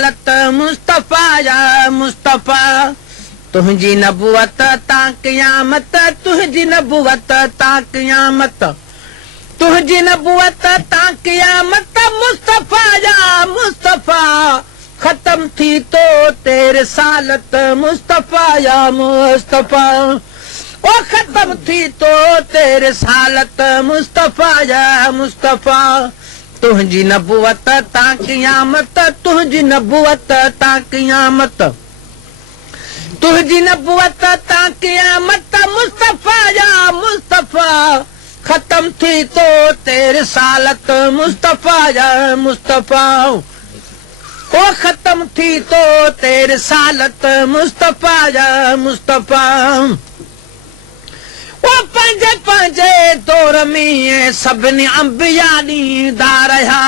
रिसालत मुस्तफा या मुस्तफा तुझी नबुवत ता क़यामत तुझी नबुवत ता क़यामत तुझी नबुवत ता क़यामत मुस्तफा या मुस्तफा खत्म थी तो तेरे सालत मुस्तफा या मुस्तफा ओ खत्म थी तो तेरे सालत मुस्तफा या मुस्तफा तुझी नबुवत ता क़यामत तुझी नबुवत ता क़यामत तुझी नबुवत ता क़यामत मुस्तफा या मुस्तफा खत्म थी तो तेरे सालत मुस्तफा या मुस्तफा ओ खत्म थी तो तेरे सालत मुस्तफा या मुस्तफा ओ पंजे पंजे दौर में सभिनी अंबिया ॾींदा रहिया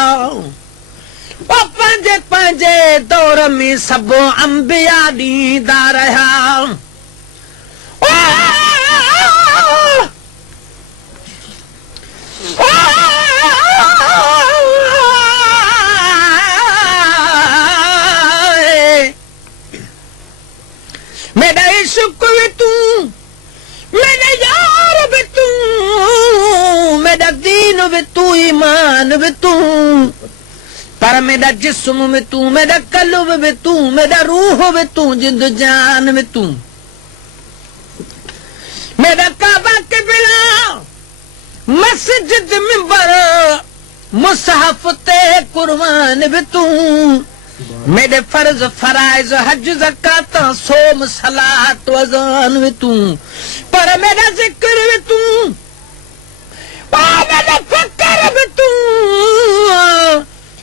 ओ पंजे पंजे दौर में सभु अंबिया ॾींदा रहिया मेरा इश्क भी तू मेरा यार भी तू मेरा दीन भी तू ईमान भी तू पर मेरा जिस्म भी तू मेरा कल्ब भी तू मेरा रूह भी तू जिंद जान भी तू मेरा काबा के बिला मस्जिद मिंबर मुसहफ ते कुर्बान भी तू मेरे फर्ज फराइज हज ज़कात सोम सलात अज़ान भी तू पर मेरा जिक्र भी तू मेरा फकर भी तू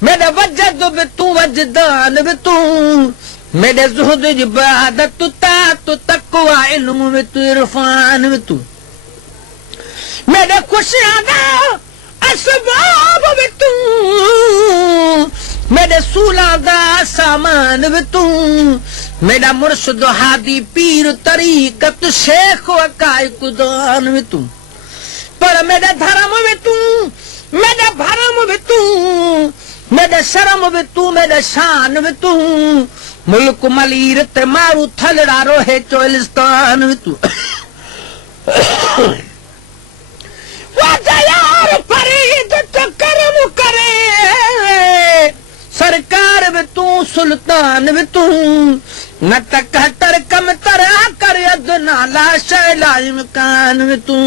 मेरा वजद भी तू वजदान भी तू मेरे ज़ुहद इबादत तात तक़वा इल्म भी तू इरफान भी तू मेरे खुशियां दा असबाब भी तू मेरे सूला दा सामान भी तू मेरा मुर्शिद हादी पीर तरीकत शेख वकाइक दान भी तू पर मेरा धर्म भी तू मेरा भरम भी तू मेरे शर्म भी तू मेरे शान भी तू मुल्क मलीर ते मारू थलड़ा रोहे चोलिस्तान भी तू यार फरीद तो करम करे सरकार भी तू सुल्तान भी तू न तकहतर कम तरा कर अदना ला शैला इमकान भी तू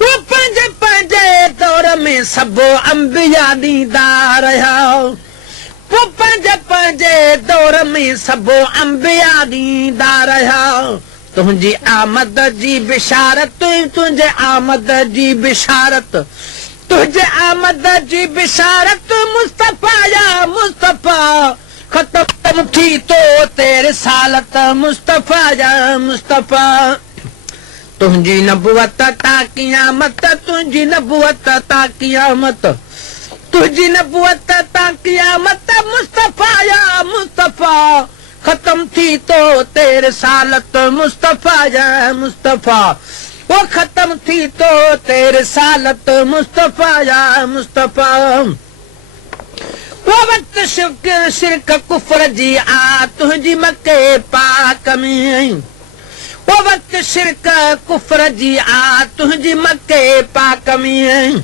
वो पंजे पंजे दौर में सब अंबिया दीदा रहा वो पंजे पंजे दौर में सब अंबिया दीदा रहा तुझी आमद जी बिशारत तुझे आमद जी बिशारत तुझे आमद जी बिशारत मुस्तफा या मुस्तफा खत्म थी तो तेरे सालत मुस्तफा या मुस्तफा तुझी नबुवत ता क़यामत तुझी नबुवत ता क़यामत तुझी नबुवत ता क़यामत मुस्तफा या मुस्तफा खत्म थी तो तेरे सालत मुस्तफा या मुस्तफा वो खत्म थी तो तेरे सालत मुस्तफा या मुस्तफा वो वक्त शिरक कुफर जी आ तुझी मक्के पाक में वो वक्त शिरक कुफर जी आ तुझी मक्के पाक में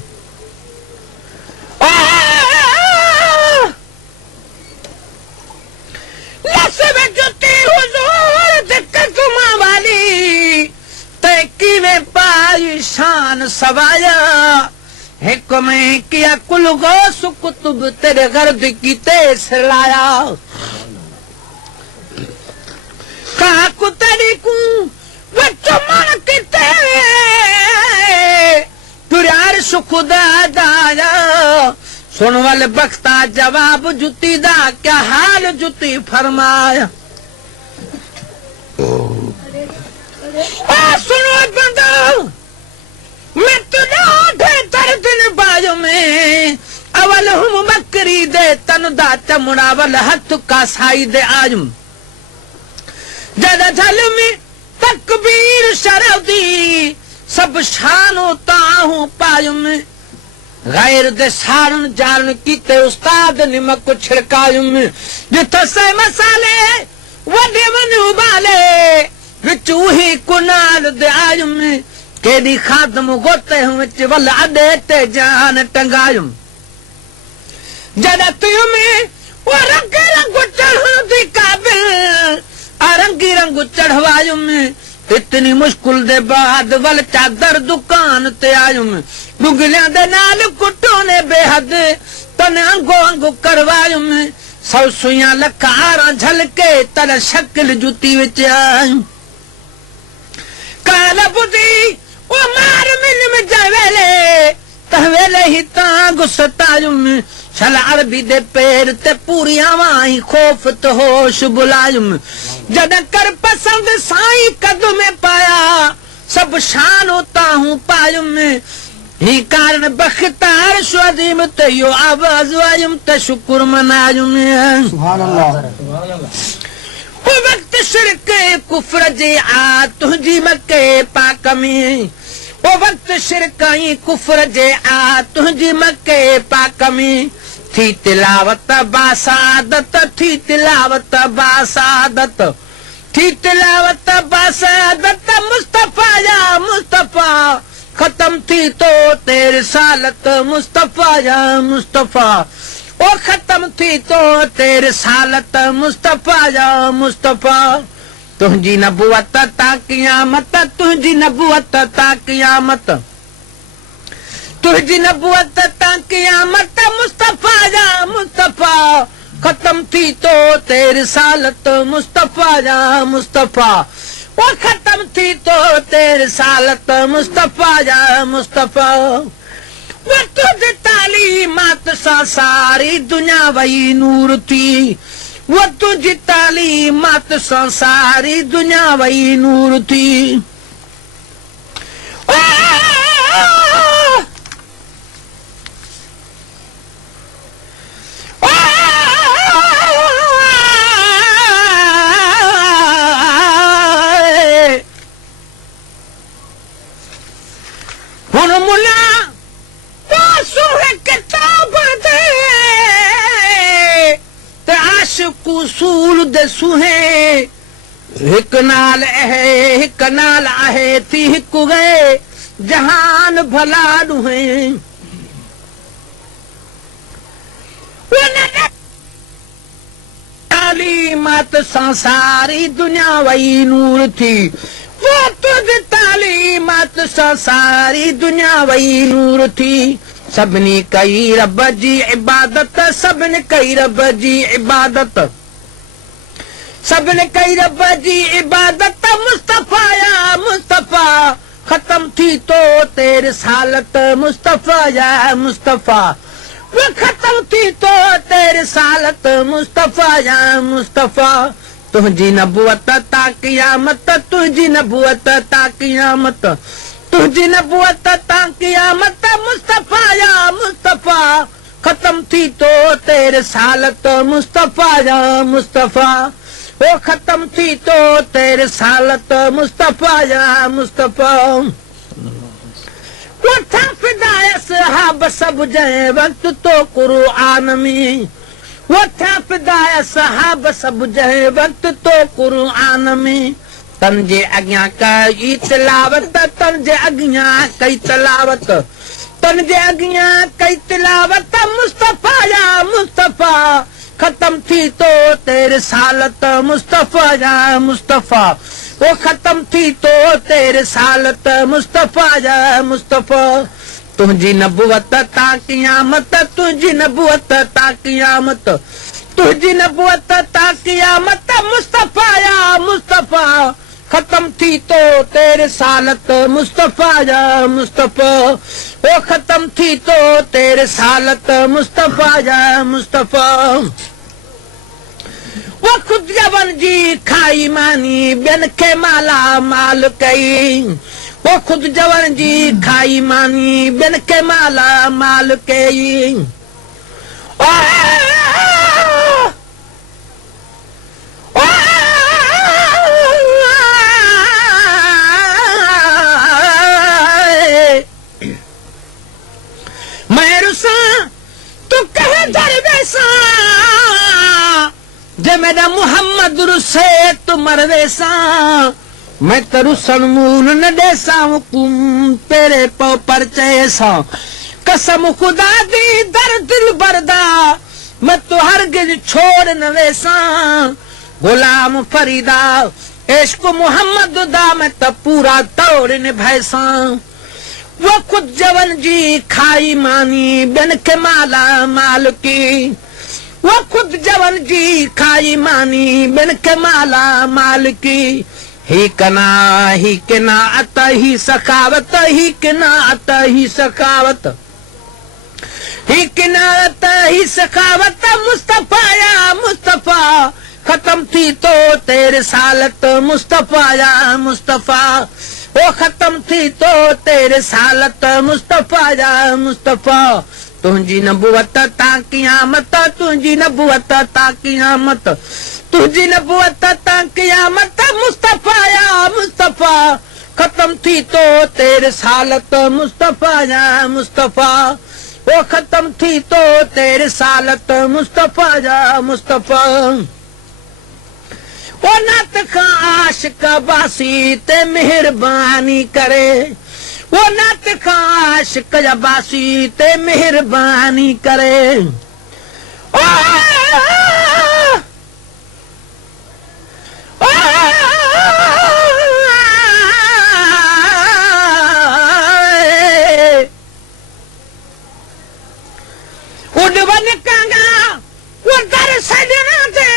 शान सवाया हिक में किया कुल गौस कुतुब तेरे गर्द की तेस लाया कहा कुतरी कू बच्चों मन किते तुरार सुखुदा दाया सुन वाले बख्ता जवाब जुती दा क्या हाल जुती फरमाया सुनो बंदा मैं तुझे बाजू में अवल हम बकरी दे तन दा चमड़ा वल हथ का साई दे आजम जदा झल में तकबीर शरदी सब शानो ताहू पायु में गैर दे सारण जान कीते उस्ताद निमक छिड़कायुम जिथे से मसाले वडे मन उबाले विच उही कुनाल दे आयुम केडी खादम गोते विच वल अडे ते जान टंगायुम जदा तुम वो रंग रंग चढ़ी काबिल रंगी रंग चढ़वायुम इतनी मुश्किल दे बाद वल चादर दुकान ते आयुम बुगलियां दे नाल कुटो ने बेहद तन अंगो अंगो करवायुम सौ सुइयां लखारा झलके तन शक्ल जुती विच आयुम काला बुदी वो मार मिल में जावेले तहवेले ही तां गुस्तायुम छल अरबी दे पैर ते पूरी आवाई खौफ तो होश बुलायुम जद कर पसंद साई कदम में पाया सब शान होता हूँ पायुम ही कारण बख्तार स्वादीम ते यो आवाज वायुम ते शुक्र मनायुम सुभान अल्लाह वो वक्त शिरक कुफ्र जे आ तुझी मक्के पाक में वो वक्त शिरक कुफ्र जे आ तुझी मक्के पाक में थी तिलावत बासादत थी तिलावत बासादत थी तिलावत बासादत मुस्तफा या मुस्तफा खत्म थी तो तेरी सालत मुस्तफा या मुस्तफा ओ खत्म थी तो तेरी सालत मुस्तफा या मुस्तफा तुझी नबुवत ता क़यामत तुझी नबुवत ता क़यामत तुझी नबुवत ता क़यामत मुस्तफा या मुस्तफा खत्म थी तो तेरी सालत मुस्तफा या मुस्तफा वो खत्म थी तो तेरी सालत मुस्तफा या मुस्तफा वो तुझी तालीमात सा सारी दुनिया वही नूर थी वो तुझी तालीमात सा सारी दुनिया वही नूर थी सूल दे सुहे हिक नाल आहे थी हिक गए जहान भला दुहे तालीमात सारी दुनिया वही नूर थी वो तुझ तालीमात सारी दुनिया वही नूर थी सबनी कई रब जी इबादत सबने कई रब जी इबादत सबने कई रब जी इबादत मुस्तफा या मुस्तफा खत्म थी तो तेरे सालत मुस्तफा या मुस्तफा वो खत्म थी तो तेरे सालत मुस्तफा या मुस्तफा तुझी नबुवत ता क़यामत तुझी नबुवत ता क़यामत तुझी नबुवत ता क़यामत मुस्तफा या मुस्तफा खत्म थी तो तेरे सालत मुस्तफा या मुस्तफा वो खत्म थी तो तेरे सालत मुस्तफा या मुस्तफा वो था फिदाए सहाब सब जय वक्त तो कुरान में वो था फिदाए सहाब सब जय वक्त तो कुरान में तंजे अग्ञा कई तिलावत तंजे अग्ञा कई तिलावत तंजे अग्ञा कई तिलावत मुस्तफा या मुस्तफा खत्म थी तो तेरे सालत मुस्तफा या मुस्तफा वो खत्म थी तो तेरे सालत मुस्तफा या मुस्तफा तुझी नबुवत ता क़यामत तुझी नबुवत ता क़यामत तुझी नबुवत ता क़यामत मुस्तफा या मुस्तफा खत्म थी तो तेरे सालत मुस्तफा या मुस्तफा वो खत्म थी तो तेरे सालत मुस्तफा या मुस्तफा वो खुद जवन जी खाई मानी बिन के माला माल कई वो खुद जवन जी खाई मानी बिन के माला माल कई मैं जे मेरा मुहम्मद रुसे तो मरवे सा मैं तो रुसन मूल न देसा हुकुम तेरे पौ परचे सा कसम खुदा दी दर दिल बरदा मैं तो हरगिज छोड़ न वेसा गुलाम फरीदा इश्क मोहम्मद दा मैं तो पूरा तोड़ निभैसा वो खुद जवन जी खाई मानी बिन के माला माल की वो खुद जवन जी खाई मानी बिन के माला माल की ही कना अता ही सखावत ही कना अता ही सखावत ही कना अता ही सखावत मुस्तफा या मुस्तफा खत्म थी तो तेरे सालत मुस्तफा या मुस्तफा वो खत्म थी तो तेरे सालत मुस्तफा या मुस्तफा तुझी नबुवत ता क़यामत तुझी नबुवत ता क़यामत तुझी नबुवत ता क़यामत मुस्तफा या मुस्तफा खत्म थी तो तेरे सालत मुस्तफा या मुस्तफा वो खत्म थी तो तेरे सालत मुस्तफा या मुस्तफा वो नत खां आशिक बासी ते मेहरबानी करे वो नत खां आशिक बासी ते मेहरबानी करे उड़वन कांगा वो दर सजना दे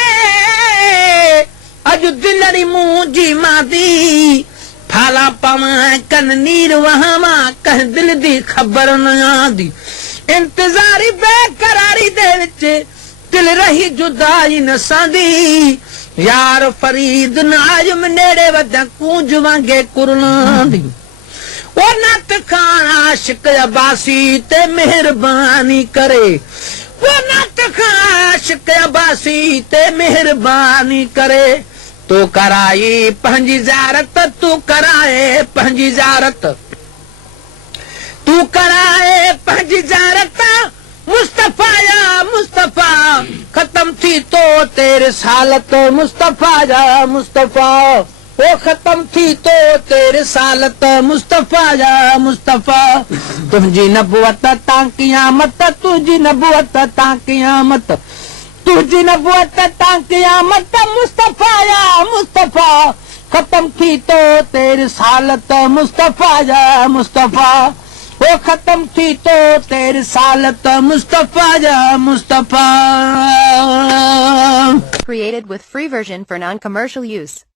अज दिलड़ी मुंजी मादी फाला पावा कन नीर वहावा कह दिल दी खबर न आंदी इंतजारी बेकरारी दे विच दिल रही जुदाई न सांदी यार फरीद नाजम नेड़े वदा कूंज वांगे कुरलांदी ओ नत खान आशिक अब्बासी ते मेहरबानी करे वो नत खान आशिक अब्बासी ते मेहरबानी करे तू कराई पंहिंजी ज़ियारत तू कराए पंहिंजी ज़ियारत तू कराए पंहिंजी ज़ियारत मुस्तफा या मुस्तफा खत्म थी तो तेरे सालत मुस्तफा या मुस्तफा वो खत्म थी तो तेरे सालत मुस्तफा या मुस्तफा तुझी नबुवत ता क़यामत तुझी नबुवत ता क़यामत तुझी नबुवत ता क़यामत मुस्तफा या मुस्तफा खत्म थी तो तेरे सालत मुस्तफा या मुस्तफा वो खत्म थी तो तेरे सालत मुस्तफा या Mustafa Created with free version for non-commercial use.